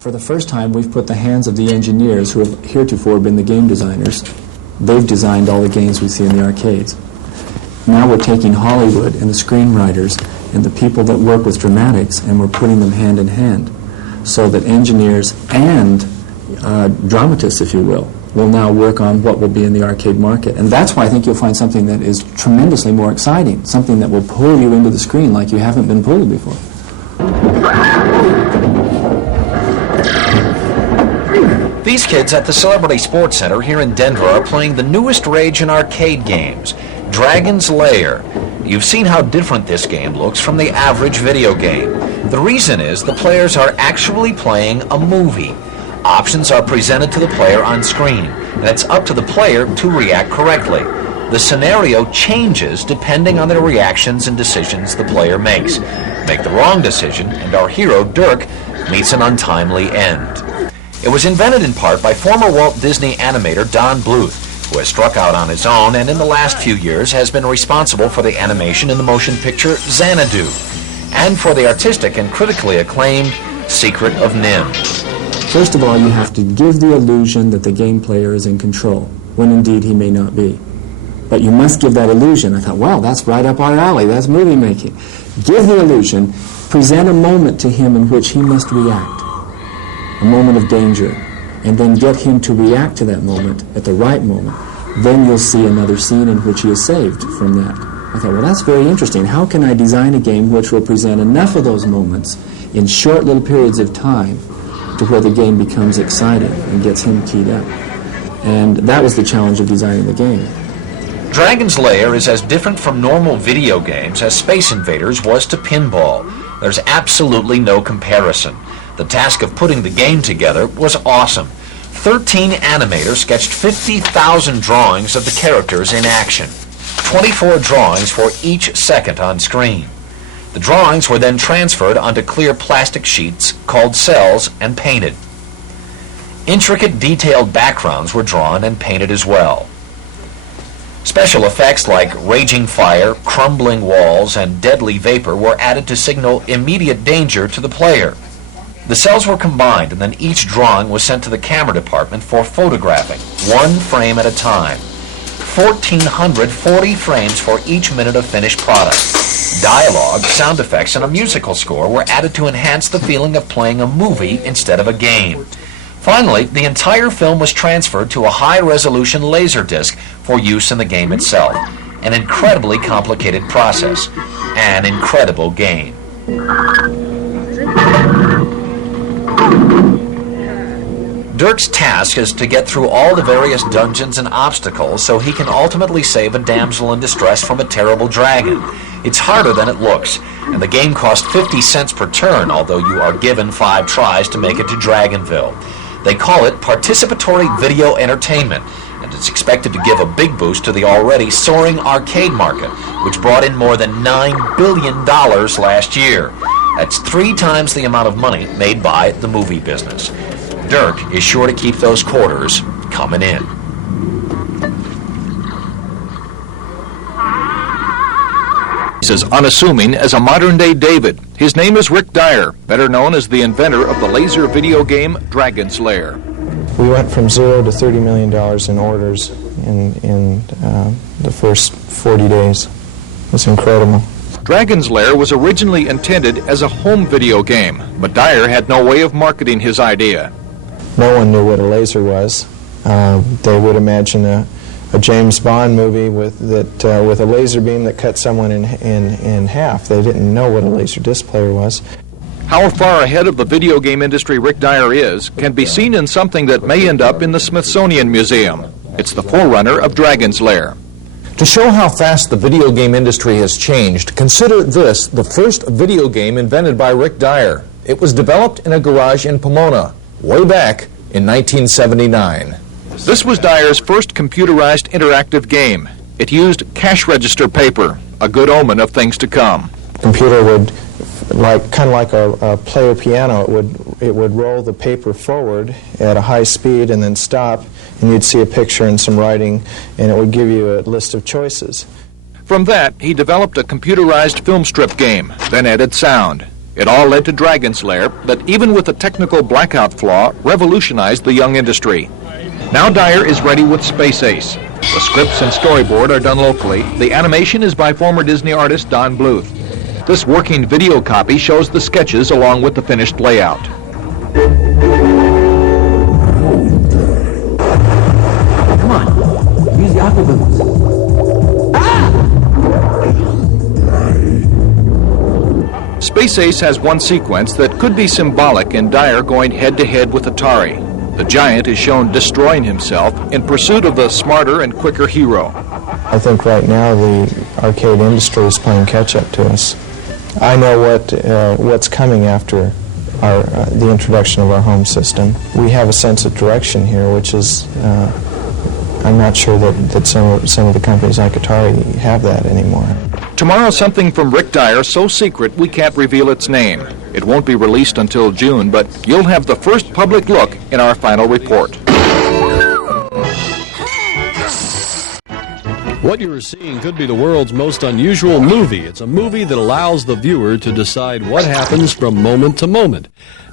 For the first time, we've put the hands of the engineers who have heretofore been the game designers. They've designed all the games we see in the arcades. Now we're taking Hollywood and the screenwriters and the people that work with dramatics, and we're putting them hand in hand so that engineers and dramatists, if you will now work on what will be in the arcade market. And that's why I think you'll find something that is tremendously more exciting, something that will pull you into the screen like you haven't been pulled before. These kids at the Celebrity Sports Center here in Denver are playing the newest rage in arcade games, Dragon's Lair. You've seen how different this game looks from the average video game. The reason is the players are actually playing a movie. Options are presented to the player on screen, and it's up to the player to react correctly. The scenario changes depending on the reactions and decisions the player makes. Make the wrong decision, and our hero, Dirk, meets an untimely end. It was invented in part by former Walt Disney animator Don Bluth, who has struck out on his own and in the last few years has been responsible for the animation in the motion picture Xanadu, and for the artistic and critically acclaimed Secret of Nim. First of all, you have to give the illusion that the game player is in control, when indeed he may not be. But you must give that illusion. I thought, well, that's right up our alley. That's movie making. Give the illusion, present a moment to him in which he must react, a moment of danger, and then get him to react to that moment at the right moment. Then you'll see another scene in which he is saved from that. I thought, well, that's very interesting. How can I design a game which will present enough of those moments in short little periods of time to where the game becomes exciting and gets him keyed up? And that was the challenge of designing the game. Dragon's Lair is as different from normal video games as Space Invaders was to pinball. There's absolutely no comparison. The task of putting the game together was awesome. 13 animators sketched 50,000 drawings of the characters in action. 24 drawings for each second on screen. The drawings were then transferred onto clear plastic sheets called cells and painted. Intricate, detailed backgrounds were drawn and painted as well. Special effects like raging fire, crumbling walls, and deadly vapor were added to signal immediate danger to the player. The cells were combined, and then each drawing was sent to the camera department for photographing, one frame at a time. 1,440 frames for each minute of finished product. Dialogue, sound effects, and a musical score were added to enhance the feeling of playing a movie instead of a game. Finally, the entire film was transferred to a high-resolution laser disc for use in the game itself. An incredibly complicated process. An incredible game. Dirk's task is to get through all the various dungeons and obstacles so he can ultimately save a damsel in distress from a terrible dragon. It's harder than it looks, and the game costs 50 cents per turn, although you are given 5 tries to make it to Dragonville. They call it participatory video entertainment, and it's expected to give a big boost to the already soaring arcade market, which brought in more than $9 billion last year. That's 3 times the amount of money made by the movie business. Dirk is sure to keep those quarters coming in. He's as unassuming as a modern-day David. His name is Rick Dyer, better known as the inventor of the laser video game Dragon's Lair. We went from 0 to $30 million in orders in the first 40 days. It was incredible. Dragon's Lair was originally intended as a home video game, but Dyer had no way of marketing his idea. No one knew what a laser was. They would imagine a James Bond movie with a laser beam that cut someone in half. They didn't know what a laser disc player was. How far ahead of the video game industry Rick Dyer is can be seen in something that may end up in the Smithsonian Museum. It's the forerunner of Dragon's Lair. To show how fast the video game industry has changed, consider this, the first video game invented by Rick Dyer. It was developed in a garage in Pomona, way back in 1979. This was Dyer's first computerized interactive game. It used cash register paper, a good omen of things to come. Computer would, kind of like a player piano, it would roll the paper forward at a high speed and then stop, and you'd see a picture and some writing, and it would give you a list of choices. From that, he developed a computerized film strip game, then added sound. It all led to Dragon's Lair that, even with a technical blackout flaw, revolutionized the young industry. Now Dyer is ready with Space Ace. The scripts and storyboard are done locally. The animation is by former Disney artist Don Bluth. This working video copy shows the sketches along with the finished layout. Come on, use the aqua boots. Space Ace has one sequence that could be symbolic in Dyer going head-to-head with Atari. The giant is shown destroying himself in pursuit of the smarter and quicker hero. I think right now the arcade industry is playing catch-up to us. I know what's coming after the introduction of our home system. We have a sense of direction here, which is, I'm not sure that some of the companies like Atari have that anymore. Tomorrow, something from Rick Dyer so secret we can't reveal its name. It won't be released until June, but you'll have the first public look in our final report. What you are seeing could be the world's most unusual movie. It's a movie that allows the viewer to decide what happens from moment to moment.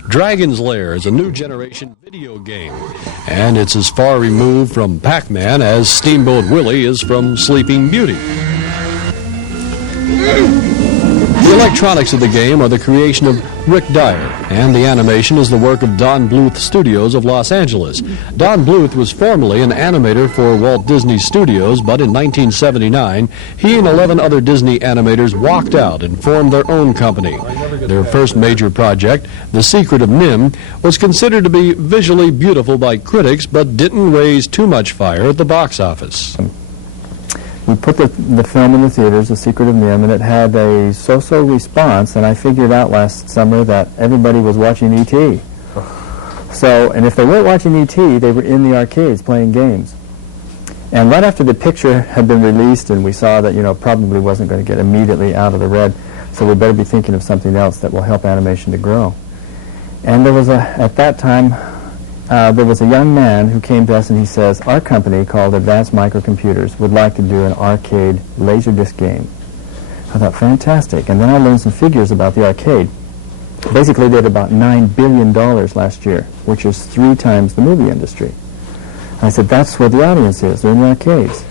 Dragon's Lair is a new generation video game, and it's as far removed from Pac-Man as Steamboat Willie is from Sleeping Beauty. The electronics of the game are the creation of Rick Dyer, and the animation is the work of Don Bluth Studios of Los Angeles. Don Bluth was formerly an animator for Walt Disney Studios, but in 1979, he and 11 other Disney animators walked out and formed their own company. Their first major project, The Secret of NIMH, was considered to be visually beautiful by critics, but didn't raise too much fire at the box office. We put the film in the theaters, The Secret of NIMH, and it had a so-so response, and I figured out last summer that everybody was watching E.T. So, and if they weren't watching E.T., they were in the arcades playing games. And right after the picture had been released and we saw that, probably wasn't going to get immediately out of the red, so we better be thinking of something else that will help animation to grow. And there was at that time, there was a young man who came to us and he says, our company called Advanced Microcomputers would like to do an arcade Laserdisc game. I thought, fantastic. And then I learned some figures about the arcade. Basically, they did about $9 billion last year, which is 3 times the movie industry. I said, that's where the audience is. They're in the arcades.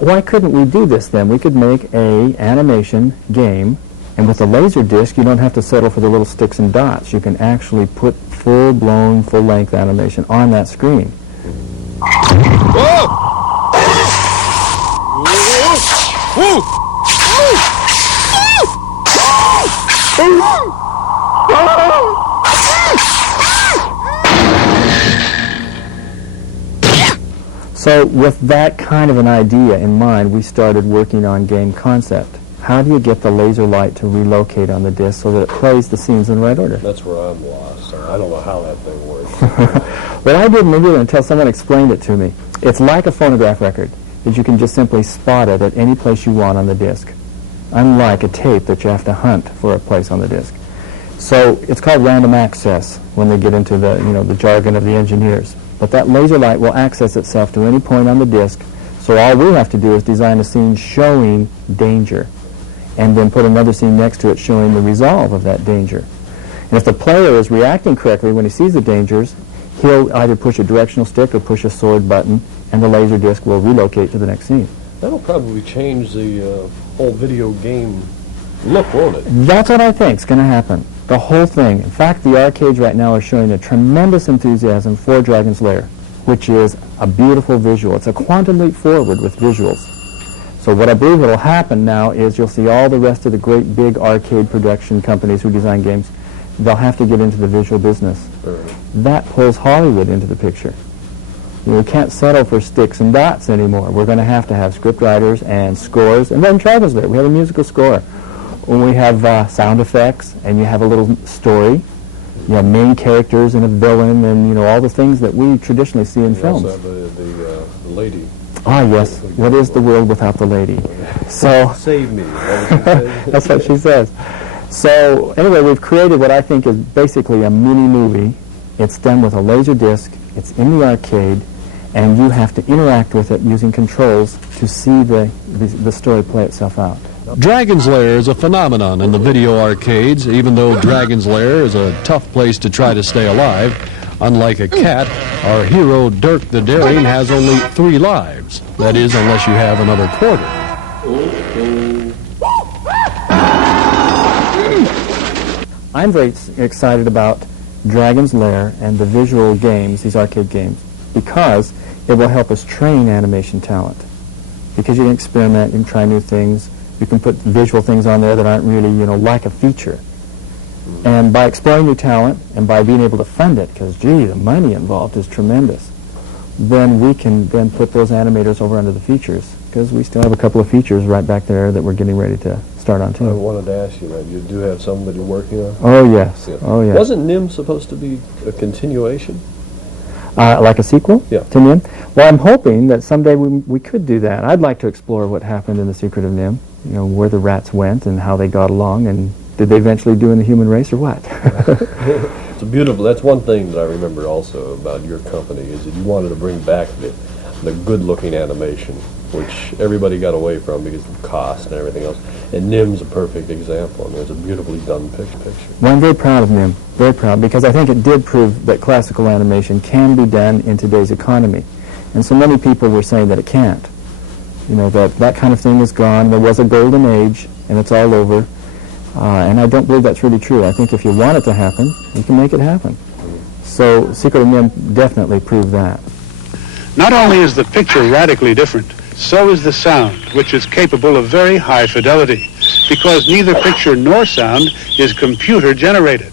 Why couldn't we do this then? We could make a animation game. And with a laser disc, you don't have to settle for the little sticks and dots. You can actually put full-blown, full-length animation on that screen. So with that kind of an idea in mind, we started working on game concept. How do you get the laser light to relocate on the disc so that it plays the scenes in the right order? That's where I'm lost. I don't know how that thing works. Well, I didn't either until someone explained it to me. It's like a phonograph record, that you can just simply spot it at any place you want on the disc, unlike a tape that you have to hunt for a place on the disc. So it's called random access when they get into the jargon of the engineers. But that laser light will access itself to any point on the disc, so all we have to do is design a scene showing danger, and then put another scene next to it showing the resolve of that danger. And if the player is reacting correctly when he sees the dangers, he'll either push a directional stick or push a sword button, and the laser disc will relocate to the next scene. That'll probably change the whole video game look, won't it? That's what I think is going to happen. The whole thing. In fact, the arcades right now are showing a tremendous enthusiasm for Dragon's Lair, which is a beautiful visual. It's a quantum leap forward with visuals. So what I believe will happen now is you'll see all the rest of the great big arcade production companies who design games, they'll have to get into the visual business. That pulls Hollywood into the picture. We can't settle for sticks and dots anymore. We're going to have script writers and scores. And then Dragon's Lair, we have a musical score. When we have sound effects, and you have a little story, you have main characters and a villain, and all the things that we traditionally see in films. You also have the lady. Ah, yes. What is the world without the lady? So save me. That's what she says. So anyway, we've created what I think is basically a mini movie. It's done with a laser disc. It's in the arcade, and you have to interact with it using controls to see the story play itself out. Dragon's Lair is a phenomenon in the video arcades, even though Dragon's Lair is a tough place to try to stay alive. Unlike a cat, our hero Dirk the Daring has only 3 lives. That is, unless you have another quarter. I'm very excited about Dragon's Lair and the visual games, these arcade games, because it will help us train animation talent. Because you can experiment, you can try new things, you can put visual things on there that aren't really, like a feature. And by exploring new talent and by being able to fund it, because, gee, the money involved is tremendous, then we can then put those animators over under the features, because we still have a couple of features right back there that we're getting ready to start on, too. I wanted to ask you that. You do have somebody working on? Oh, yes. Yeah. Oh, yes. Wasn't NIM supposed to be a continuation? Like a sequel Yeah. to NIM? Well, I'm hoping that someday we could do that. I'd like to explore what happened in The Secret of NIM, where the rats went and how they got along, and did they eventually do in the human race or what? It's beautiful. That's one thing that I remember also about your company, is that you wanted to bring back the good-looking animation, which everybody got away from because of cost and everything else. And NIM's a perfect example. I mean, it's a beautifully done picture. Well, I'm very proud of NIM, very proud, because I think it did prove that classical animation can be done in today's economy. And so many people were saying that it can't. That kind of thing is gone. There was a golden age, and it's all over. And I don't believe that's really true. I think if you want it to happen, you can make it happen. So Secret of NIM definitely proved that. Not only is the picture radically different, so is the sound, which is capable of very high fidelity, because neither picture nor sound is computer generated.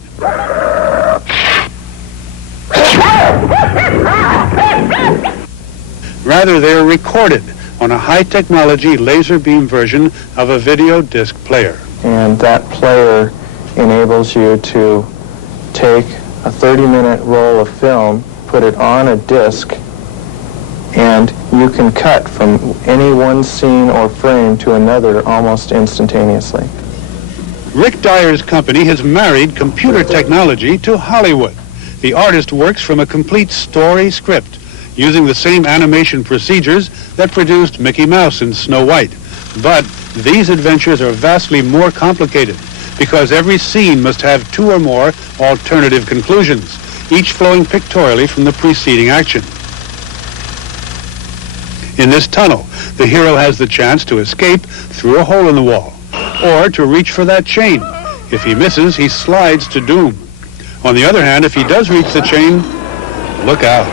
Rather, they are recorded on a high-technology laser beam version of a video disc player. And that player enables you to take a 30-minute roll of film, put it on a disc, and you can cut from any one scene or frame to another almost instantaneously. Rick Dyer's company has married computer technology to Hollywood. The artist works from a complete story script, using the same animation procedures that produced Mickey Mouse and Snow White. But these adventures are vastly more complicated, because every scene must have 2 or more alternative conclusions, each flowing pictorially from the preceding action. In this tunnel, the hero has the chance to escape through a hole in the wall, or to reach for that chain. If he misses, he slides to doom. On the other hand, if he does reach the chain, look out.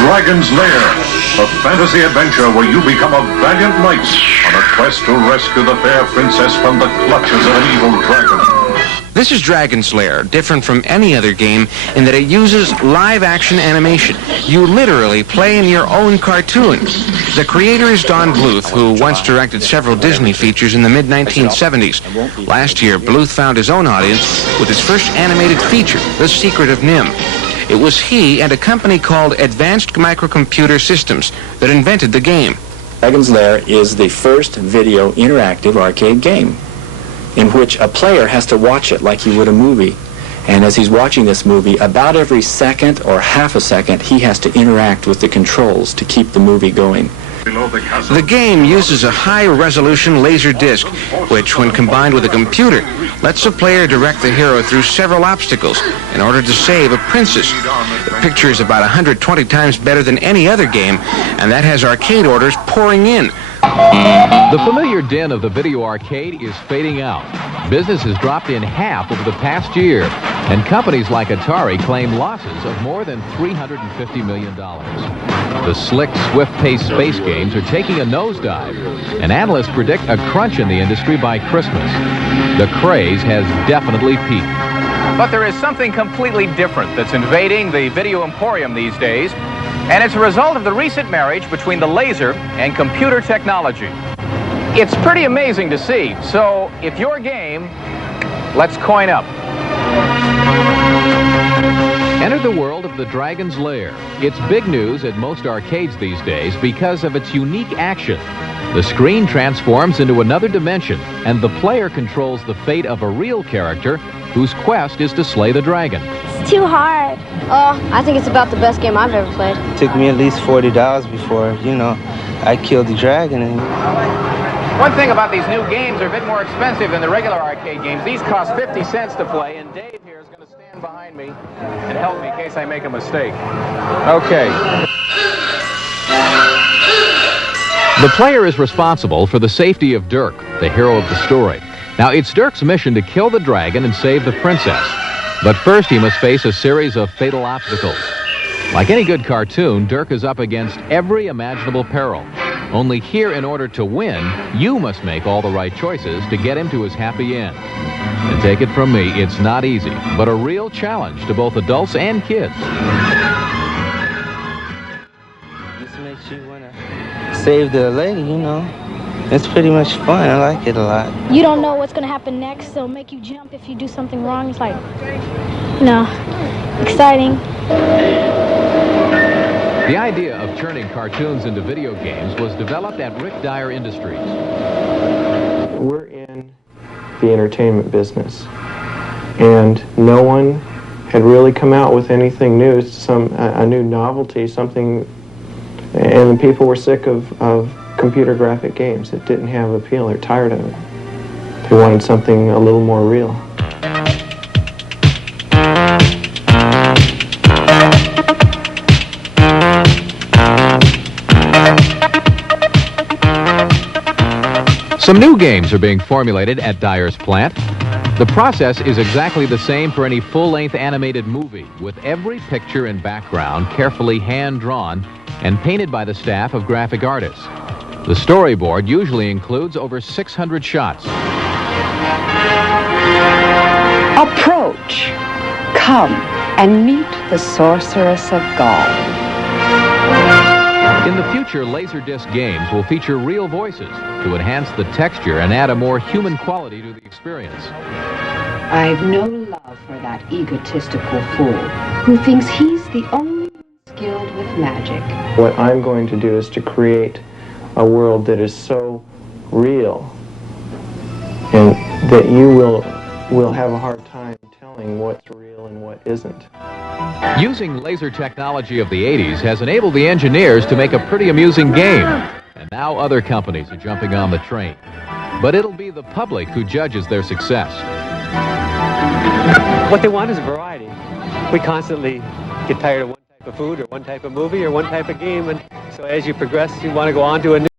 Dragon's Lair, a fantasy adventure where you become a valiant knight on a quest to rescue the fair princess from the clutches of an evil dragon. This is Dragon's Lair, different from any other game in that it uses live-action animation. You literally play in your own cartoon. The creator is Don Bluth, who once directed several Disney features in the mid-1970s. Last year, Bluth found his own audience with his first animated feature, The Secret of NIM. It was he and a company called Advanced Microcomputer Systems that invented the game. Dragon's Lair is the first video interactive arcade game in which a player has to watch it like he would a movie. And as he's watching this movie, about every second or half a second, he has to interact with the controls to keep the movie going. The game uses a high-resolution laser disc, which, when combined with a computer, lets the player direct the hero through several obstacles in order to save a princess. The picture is about 120 times better than any other game, and that has arcade orders pouring in. The familiar din of the video arcade is fading out. Business has dropped in half over the past year, and companies like Atari claim losses of more than $350 million. The slick, swift-paced space games are taking a nosedive, and analysts predict a crunch in the industry by Christmas. The craze has definitely peaked. But there is something completely different that's invading the video emporium these days, and it's a result of the recent marriage between the laser and computer technology. It's pretty amazing to see. So, if your game, let's coin up. Enter the world of the Dragon's Lair. It's big news at most arcades these days because of its unique action. The screen transforms into another dimension, and the player controls the fate of a real character whose quest is to slay the dragon. It's too hard. Oh, I think it's about the best game I've ever played. It took me at least $40 before, I killed the dragon. And One thing about these new games, they're a bit more expensive than the regular arcade games. These cost 50 cents to play, and Dave here is going to stand behind me and help me in case I make a mistake. Okay. The player is responsible for the safety of Dirk, the hero of the story. Now, it's Dirk's mission to kill the dragon and save the princess. But first, he must face a series of fatal obstacles. Like any good cartoon, Dirk is up against every imaginable peril. Only here, in order to win, you must make all the right choices to get him to his happy end. And take it from me, it's not easy, but a real challenge to both adults and kids. Just makes you want to save the lady, you know. It's pretty much fun. I like it a lot. You don't know what's going to happen next, so it'll make you jump if you do something wrong. It's like, you know, exciting. The idea of turning cartoons into video games was developed at Rick Dyer Industries. We're in the entertainment business, and no one had really come out with anything new, a new novelty, something, and the people were sick of computer graphic games. It didn't have appeal. They're tired of it. They wanted something a little more real. Some new games are being formulated at Dyer's plant. The process is exactly the same for any full-length animated movie, with every picture and background carefully hand-drawn and painted by the staff of graphic artists. The storyboard usually includes over 600 shots. Approach. Come and meet the Sorceress of Gaul. In the future, Laserdisc games will feature real voices to enhance the texture and add a more human quality to the experience. I've no love for that egotistical fool who thinks he's the only one skilled with magic. What I'm going to do is to create a world that is so real and that you will have a hard time telling what's real and what isn't. Using laser technology of the 80s has enabled the engineers to make a pretty amusing game. And now other companies are jumping on the train. But it'll be the public who judges their success. What they want is variety. We constantly get tired of one type of food or one type of movie or one type of game, and so as you progress, you want to go on to a new